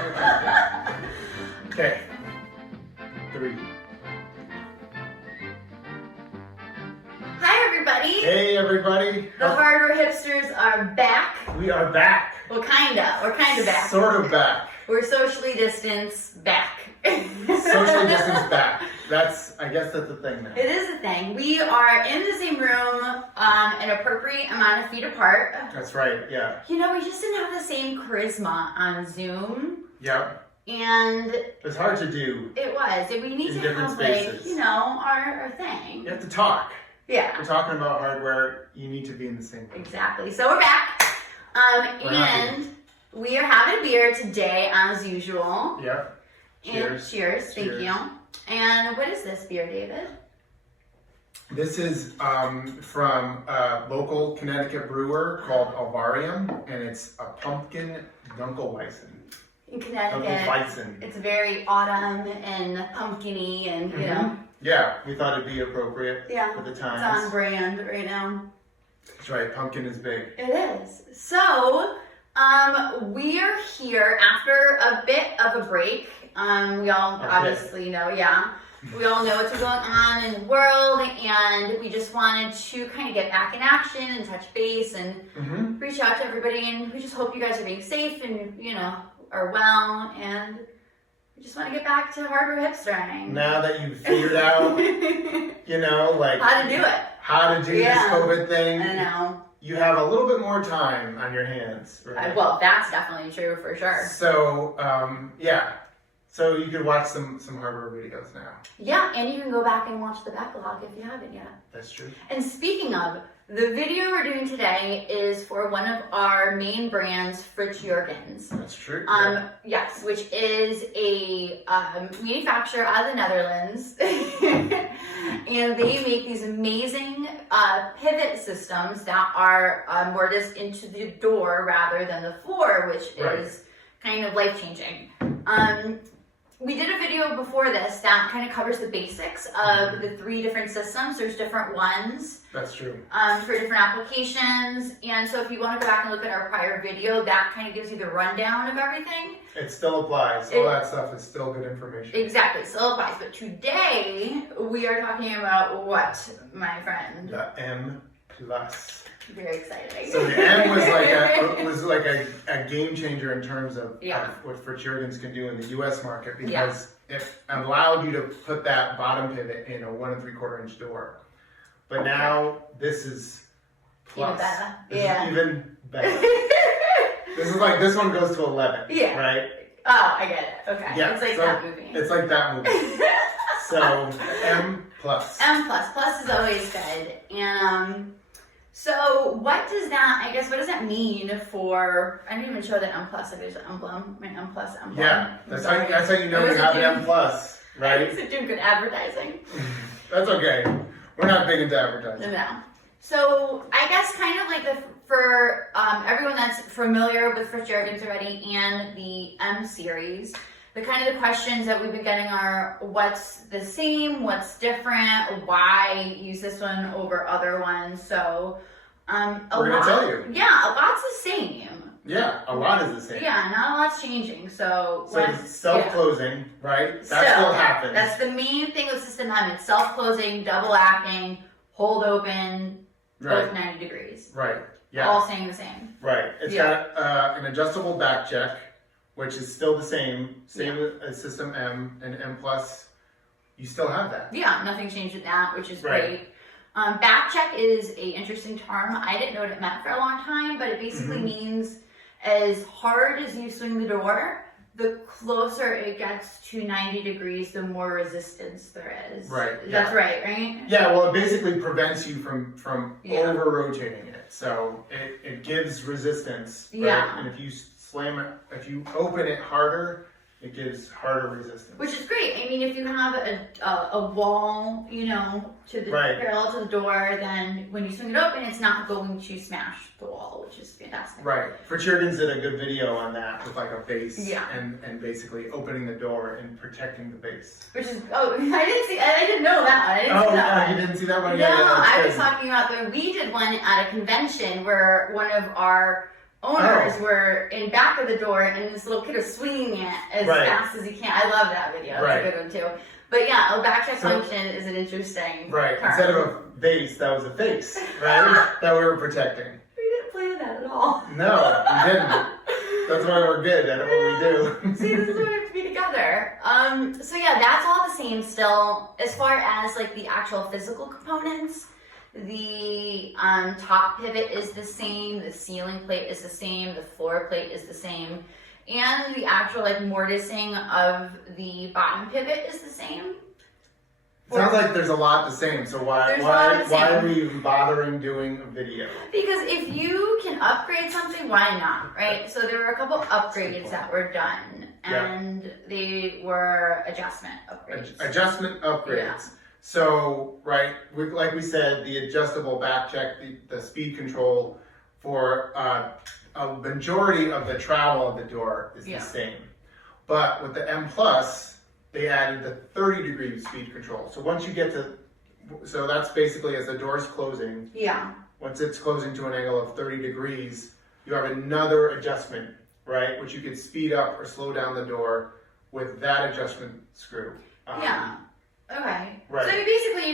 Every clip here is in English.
Okay. 3. Hi, everybody. Hey, everybody. The Hardware Hipsters are back. We are back. Well, kinda. We're kinda back. Sort of back. We're socially distanced back. Socially distanced back. I guess that's a thing now. It is a thing. We are in the same room, an appropriate amount of feet apart. That's right, yeah. You know, we just didn't have the same charisma on Zoom. Yep. And it's hard to do. It was. We need to have, spaces. like, you know, our thing. You have to talk. Yeah. We're talking about hardware. You need to be in the same room. Exactly. So we're back. And we are having a beer today, as usual. Yep. Cheers. Cheers. Thank you. And what is this beer, David? This is from a local Connecticut brewer called Alvarium, and it's a pumpkin Dunkelweizen. In Connecticut, it's very autumn and pumpkin-y and, you know. Yeah, we thought it'd be appropriate for the times. It's on brand right now. That's right, pumpkin is big. It is. So, we are here after a bit of a break. We all obviously know, we all know what's going on in the world, and we just wanted to kind of get back in action and touch base and reach out to everybody, and we just hope you guys are being safe and, you know, are well, and we just want to get back to hardware hipstering. Now that you've figured out, you know, like how to do it. How to do this COVID thing. I know. You have a little bit more time on your hands. Right? Well, that's definitely true for sure. So, So you can watch some hardware videos now. Yeah, and you can go back and watch the backlog if you haven't yet. That's true. And speaking of, the video we're doing today is for one of our main brands, FritsJurgens. That's true. Yes, which is a manufacturer out of the Netherlands. And they make these amazing pivot systems that are more just into the door rather than the floor, which is kind of life-changing. We did a video before this that kind of covers the basics of the 3 different systems. There's different ones. That's true. For different applications. And so if you want to go back and look at our prior video, that kind of gives you the rundown of everything. It still applies. All that stuff is still good information. Exactly, still applies. But today, we are talking about what, my friend? The M+. Very exciting. So the M was like a game changer in terms of what FritsJurgens can do in the U.S. market, because it allowed you to put that bottom pivot in a 1 3/4 inch door. But now this is plus. Even better. This is even better. This one goes to 11. Yeah. Right. Oh, I get it. Okay. Yeah. It's like that movie. It's like that movie. So M+. Plus is always good. And so what does that mean for, I didn't even show the M+, like there's an emblem, my M+. Yeah, that's how you know you have an M+, right? It's doing good advertising. That's okay. We're not big into advertising. No. So I guess kind of like for everyone that's familiar with FritsJurgens already and the M series, the kind of the questions that we've been getting are, what's the same, what's different, why use this one over other ones? So we're going to tell you. Yeah, a lot's the same. Yeah, a lot is the same. Yeah, not a lot's changing. So it's self-closing, right? That still happens. That's the main thing with System M. It's self-closing, double acting, hold open, both 90 degrees. Right, yeah. All saying the same. Right. It's got an adjustable back check, which is still the same as System M and M+. You still have that. Yeah, nothing changed with that, which is great. Back check is a interesting term. I didn't know what it meant for a long time, but it basically means as hard as you swing the door, the closer it gets to 90 degrees, the more resistance there is. Right. That's right? Yeah, well, it basically prevents you from over-rotating it. So it gives resistance. Right? Yeah. And if you if you open it harder, it gives harder resistance. Which is great. I mean, if you have a wall, you know, to the parallel to the door, then when you swing it open, it's not going to smash the wall, which is fantastic. Right. FritsJurgens did a good video on that with like a base and basically opening the door and protecting the base. Which is, I didn't know that one. You didn't see that one? No, I was talking about we did one at a convention where one of our owners were in back of the door, and this little kid was swinging it as fast as he can. I love that video. That's a good one too. But yeah, a backcheck function is an interesting term. Instead of a vase, that was a face, right? That we were protecting. We didn't plan that at all. No, we didn't. That's why we're good at what we do. See, this is why we have to be together. So yeah, that's all the same still. As far as like the actual physical components, the top pivot is the same, the ceiling plate is the same, the floor plate is the same, and the actual like mortising of the bottom pivot is the same. Sounds like there's a lot the same, so why are we even bothering doing a video? Because if you can upgrade something, why not, right? So there were a couple upgrades that were done, and they were adjustment upgrades. Adjustment upgrades. Yeah. So, like we said, the adjustable back check, the speed control for a majority of the travel of the door is the same. But with the M Plus, they added the 30-degree speed control. So once you get to, so that's basically as the door's closing. Yeah. Once it's closing to an angle of 30 degrees, you have another adjustment, right? Which you could speed up or slow down the door with that adjustment screw. Okay. Right. So basically,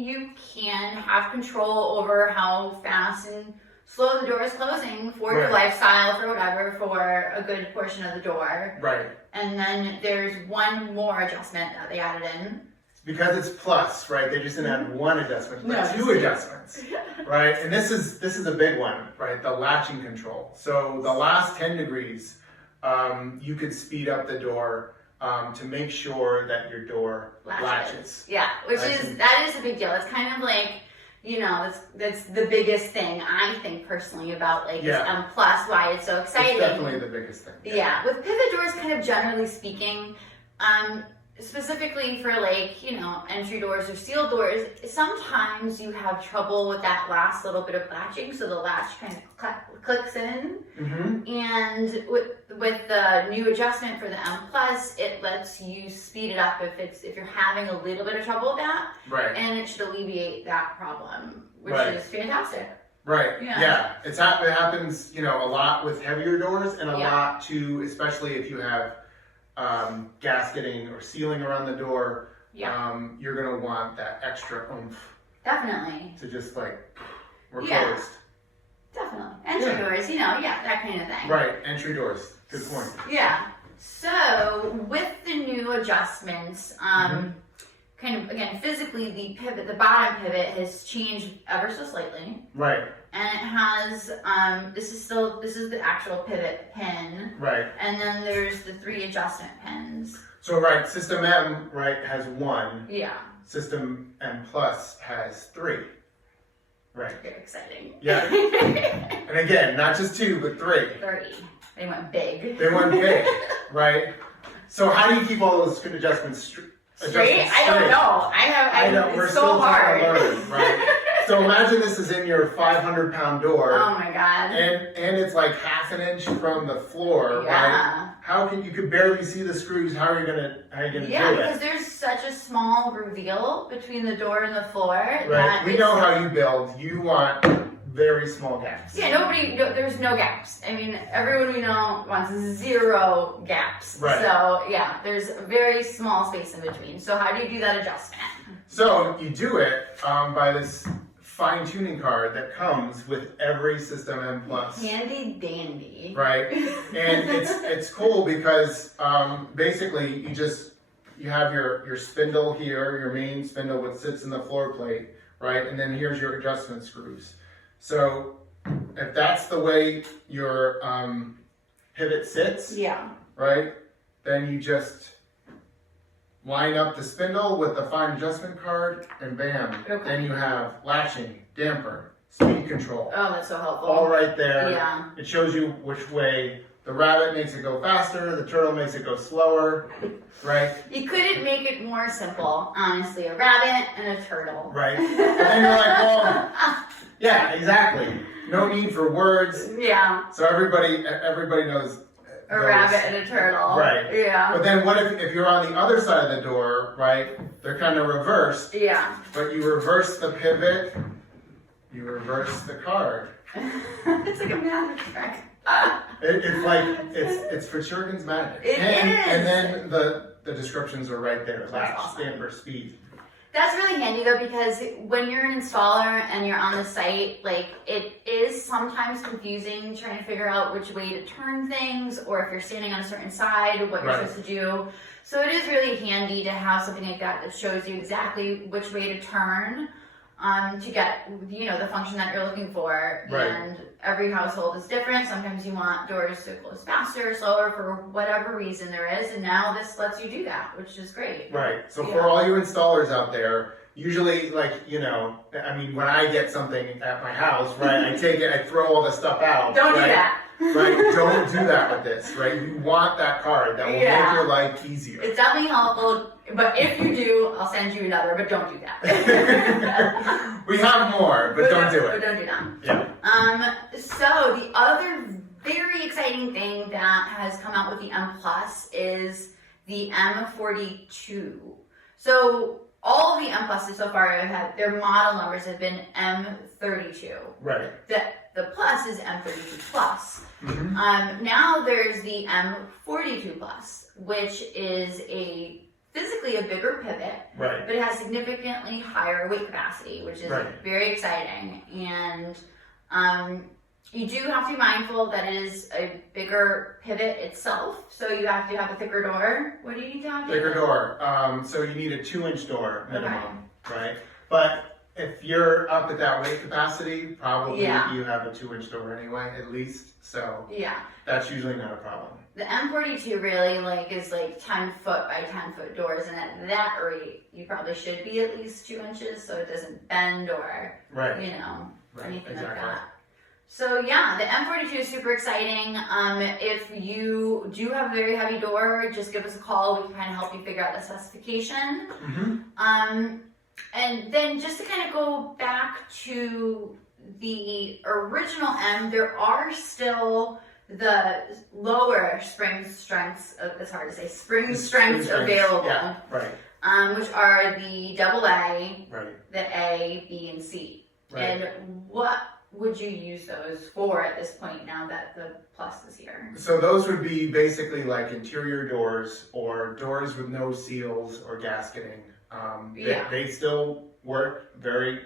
you can have control over how fast and slow the door is closing for your lifestyle, for whatever, for a good portion of the door. Right. And then there's one more adjustment that they added in. Because it's plus, right? They just didn't add one adjustment, but two adjustments, right? And this is a big one, right? The latching control. So the last 10 degrees, you could speed up the door to make sure that your door latches. Yeah, that is a big deal. It's kind of like, that's the biggest thing I think personally about this M Plus, why it's so exciting. It's definitely the biggest thing. Yeah, with pivot doors, kind of generally speaking, specifically for entry doors or steel doors, sometimes you have trouble with that last little bit of latching, so the latch kind of clicks in. Mm-hmm. And with the new adjustment for the M Plus, it lets you speed it up if you're having a little bit of trouble with that. Right. And it should alleviate that problem, which is fantastic. Right. Yeah. It happens, a lot with heavier doors, and a lot too, especially if you have gasketing or sealing around the door. You're gonna want that extra oomph. Definitely. To just we're closed. Definitely. Entry doors, that kind of thing. Right. Entry doors. Good point. Yeah. So with the new adjustments, kind of again physically, the bottom pivot has changed ever so slightly. Right. And it has this is the actual pivot pin. Right. And then there's the 3 adjustment pins. So System M has 1. Yeah. System M Plus has 3. Right. Very exciting. Yeah. And again, not just 2, but 3. 3. They went big. They went big, right? So how do you keep all those adjustments straight? I don't know. I know. We're it's still so hard. trying to learn, right? So imagine this is in your 500-pound door. Oh my God. And it's like half an inch from the floor, right? How can you could barely see the screws? How are you gonna do it? Yeah, because there's such a small reveal between the door and the floor. Right. We know how you build. You want very small gaps. Yeah, there's no gaps. I mean, everyone we know wants 0 gaps. Right. So yeah, there's a very small space in between. So how do you do that adjustment? So you do it by this fine-tuning card that comes with every System M Plus. Handy dandy. Right. And it's cool because basically you have your spindle here, your main spindle which sits in the floor plate, right? And then here's your adjustment screws. So if that's the way your pivot sits, right, then you just line up the spindle with the fine adjustment card, and bam, then you have latching, damper, speed control. Oh, that's so helpful. All right there. Yeah. It shows you which way. The rabbit makes it go faster, the turtle makes it go slower, right? You couldn't make it more simple, honestly. A rabbit and a turtle. Right. And then you're like, well, yeah, exactly. No need for words. Yeah. So everybody knows. A rabbit and a turtle. Right. Yeah. But then what if you're on the other side of the door, right? They're kind of reversed. Yeah. But you reverse the pivot You reverse the card. It's like a magic trick. It's like it's FritsJurgens magic. It is. And then the descriptions are right there. Latch, awesome. stamper, speed. That's really handy though, because when you're an installer and you're on the site, like it is sometimes confusing trying to figure out which way to turn things, or if you're standing on a certain side, what you're supposed to do. So it is really handy to have something like that that shows you exactly which way to turn to get, you know, the function that you're looking for. Right. And every household is different. Sometimes you want doors to close faster, slower, for whatever reason there is. And now this lets you do that, which is great. Right. So for all you installers out there, usually, like, you know, I mean, when I get something at my house, right, I take it, I throw all the stuff out. Don't do right? that. Right? Don't do that with this, right? You want that card that will make your life easier. It's definitely helpful, but if you do, I'll send you another, but don't do that. We have more, but don't do it. But don't do that. Yeah. So the other very exciting thing that has come out with the M Plus is the M42. So all of the M Pluses so far have had, their model numbers have been M32. Right. The Plus is M32 Plus. Mm-hmm. Now there's the M42 Plus, which is physically a bigger pivot, right, but it has significantly higher weight capacity, which is very exciting. And you do have to be mindful that it is a bigger pivot itself, so you have to have a thicker door. What do you need to have? Bigger door. So you need a 2-inch door minimum, right? But if you're up at that weight capacity, probably you have a 2-inch door anyway, at least. So that's usually not a problem. The M42 really is 10 foot by 10 foot doors, and at that rate, you probably should be at least 2 inches so it doesn't bend or anything like that. So yeah, the M42 is super exciting. If you do have a very heavy door, just give us a call. We can kind of help you figure out the specification. Mm-hmm. And then just to kind of go back to the original M, there are still the lower spring strengths, it's hard to say, spring strengths available. Yeah, right. Which are the AA, right, the A, B, and C. Right. And what would you use those for at this point now that the Plus is here? So those would be basically like interior doors or doors with no seals or gasketing. They still work very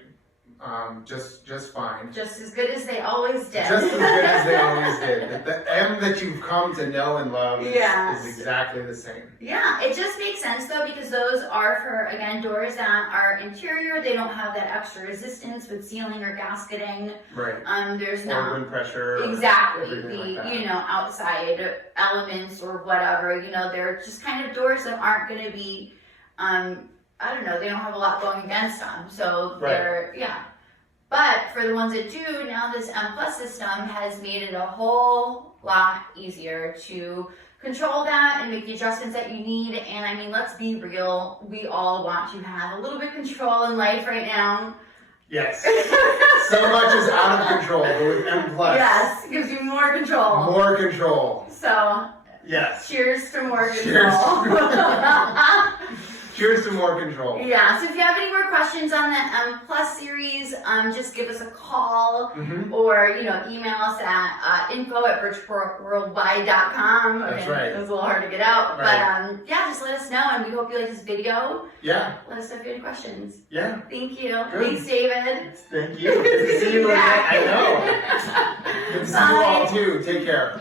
just fine. Just as good as they always did. Just as good as they always did. The M that you've come to know and love is exactly the same. Yeah, it just makes sense though, because those are for, again, doors that are interior. They don't have that extra resistance with sealing or gasketing. Right. There's or not wind pressure. Exactly. Like Outside elements or whatever. They're just kind of doors that aren't going to be I don't know, they don't have a lot going against them. So they're, But for the ones that do, now this M Plus system has made it a whole lot easier to control that and make the adjustments that you need. And I mean, let's be real, we all want to have a little bit of control in life right now. Yes. So much is out of control, but with M Plus. Yes, it gives you more control. More control. So, yes. Cheers to more control. Cheers to more control. Yeah, so if you have any more questions on the M Plus series, just give us a call or, email us at info@bridgeportworldwide.com. That's right. It was a little hard to get out, right. But just let us know, and we hope you like this video. Yeah. Let us know if you have any questions. Yeah. Thank you. Good. Thanks, David. Thank you. Good to see you again. I know. Good to see you all too. Take care.